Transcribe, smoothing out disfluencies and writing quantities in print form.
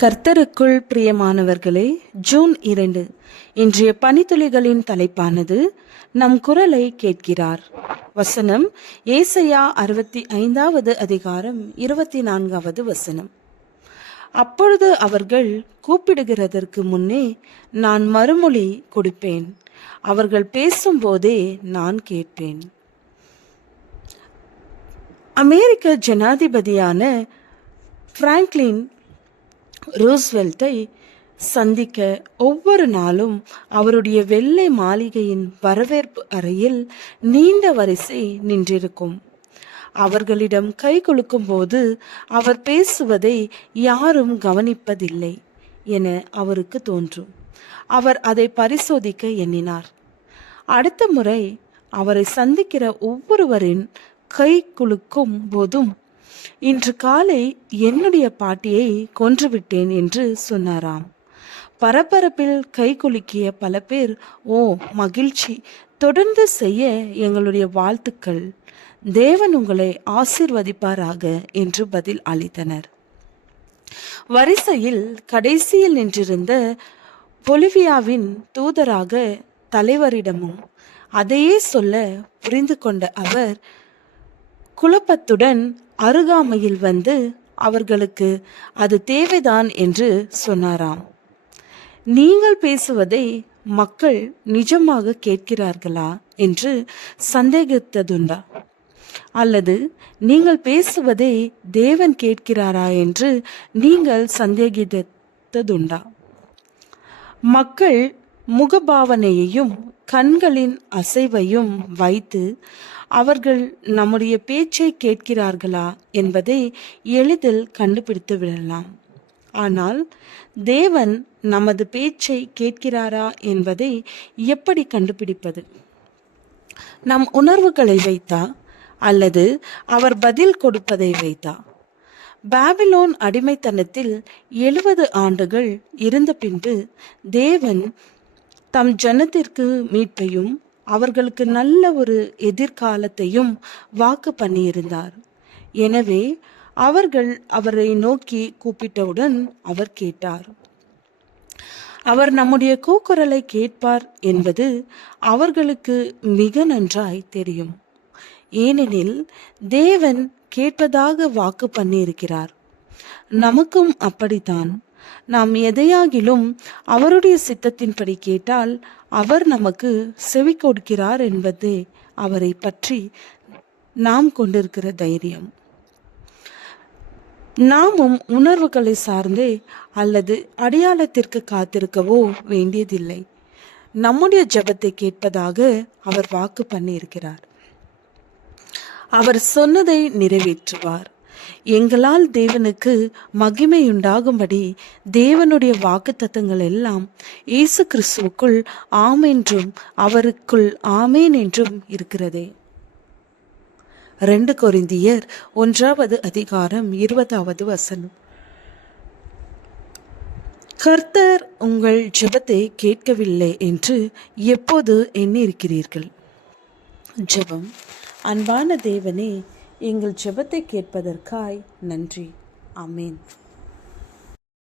கர்த்தருக்குள் பிரியமானவர்களே, ஜூன் 2 இன்றைய பனித்துளிகளின் தலைப்பானது நம் குரலை கேட்கிறார். வசனம் ஏசாயா 65வது அதிகாரம் 24வது வசனம். அப்பொழுது அவர்கள் கூப்பிடுகிறதற்கு முன்னே நான் மறுமொழி கொடுப்பேன், அவர்கள் பேசும்போதே நான் கேட்பேன். அமெரிக்க ஜனாதிபதியான பிராங்க்லின் ரூஸ்வெல்ட்டை சந்திக்க ஒவ்வொரு நாளும் அவருடைய வெள்ளை மாளிகையின் வரவேற்பு அறையில் நீண்ட வரிசை நின்றிருக்கும். அவர்களிடம் கை குலுக்கும் போது அவர் பேசுவதை யாரும் கவனிப்பதில்லை என அவருக்கு தோன்றும். அவர் அதை பரிசோதிக்க எண்ணினார். அடுத்த முறை அவரை சந்திக்கிற ஒவ்வொருவரின் கை குலுக்கும் போதும், இன்று காலை என்னுடைய பாட்டியை கொன்றுவிட்டேன் என்று சொன்னாராம். பரபரப்பில் கை குலுக்கிய பல பேர், ஓ மகிழ்ச்சி, தொடர்ந்து செய்ய எங்களுடைய வாழ்த்துக்கள், தேவன் உங்களை ஆசீர்வதிப்பாராக என்று பதில் அளித்தனர். வரிசையில் கடைசியில் நின்றிருந்த பொலிவியாவின் தூதராக தலைவரிடமும் அதையே சொல்ல புரிந்து கொண்ட அவர் குழப்பத்துடன் அருகாமையில் வந்து அவர்களுக்கு அது தேவைதான் என்று சொன்னாராம். நீங்கள் பேசுவதை மக்கள் நிஜமாக கேட்கிறார்களா என்று சந்தேகித்ததுண்டா? அல்லது நீங்கள் பேசுவதை தேவன் கேட்கிறாரா என்று நீங்கள் சந்தேகித்ததுண்டா? மக்கள் முகபாவனையையும் கண்களின் அசைவையும் வைத்து அவர்கள் நம்முடைய பேச்சை கேட்கிறார்களா என்பதை எளிதில் கண்டுபிடித்து விடலாம். ஆனால் தேவன் நமது பேச்சை கேட்கிறாரா என்பதை எப்படி கண்டுபிடிப்பது? நம் உணர்வுகளை வைத்தா அல்லது அவர் பதில் கொடுப்பதை வைத்தா? பாபிலோன் அடிமைத்தனத்தில் 70 ஆண்டுகள் இருந்த பின்பு தேவன் தம் ஜனத்திற்கு மீட்பையும் அவர்களுக்கு நல்ல ஒரு எதிர்காலத்தையும் வாக்கு பண்ணியிருந்தார். எனவே அவர்கள் அவரை நோக்கி கூப்பிட்டவுடன் அவர் கேட்டார். அவர் நம்முடைய கூக்குரலை கேட்பார் என்பது அவர்களுக்கு மிக நன்றாய் தெரியும். ஏனெனில் தேவன் கேட்பதாக வாக்கு பண்ணியிருக்கிறார். நமக்கும் அப்படித்தான். நாம் எதையாகிலும் அவருடைய சித்தத்தின்படி கேட்டால் அவர் நமக்கு செவி கொடுக்கிறார் என்பதே அவரை பற்றி நாம் கொண்டிருக்கிற தைரியம். நாமும் உணர்வுகளை சார்ந்தே அல்லது அடையாளத்திற்கு காத்திருக்கவோ வேண்டியதில்லை. நம்முடைய ஜெபத்தை கேட்பதாக அவர் வாக்கு பண்ணியிருக்கிறார். அவர் சொன்னதை நிறைவேற்றுவார். எங்களால் தேவனுக்கு மகிமையுண்டாகும்படி தேவனுடைய வாக்குத்தத்தங்கள் எல்லாம் இயேசு கிறிஸ்துவுக்குள் ஆம் என்றும் அவருக்குள் ஆமேன் என்றும் இருக்கிறதே. 2 கொரிந்தியர் 1வது அதிகாரம் 20வது வசனம். கர்த்தர் உங்கள் ஜெபத்தை கேட்கவில்லை என்று எப்போது எண்ணியிருக்கிறீர்கள்? ஜெபம். அன்பான தேவனே, எங்கள் ஜெபத்தை கேட்பதற்காய் நன்றி. ஆமேன்.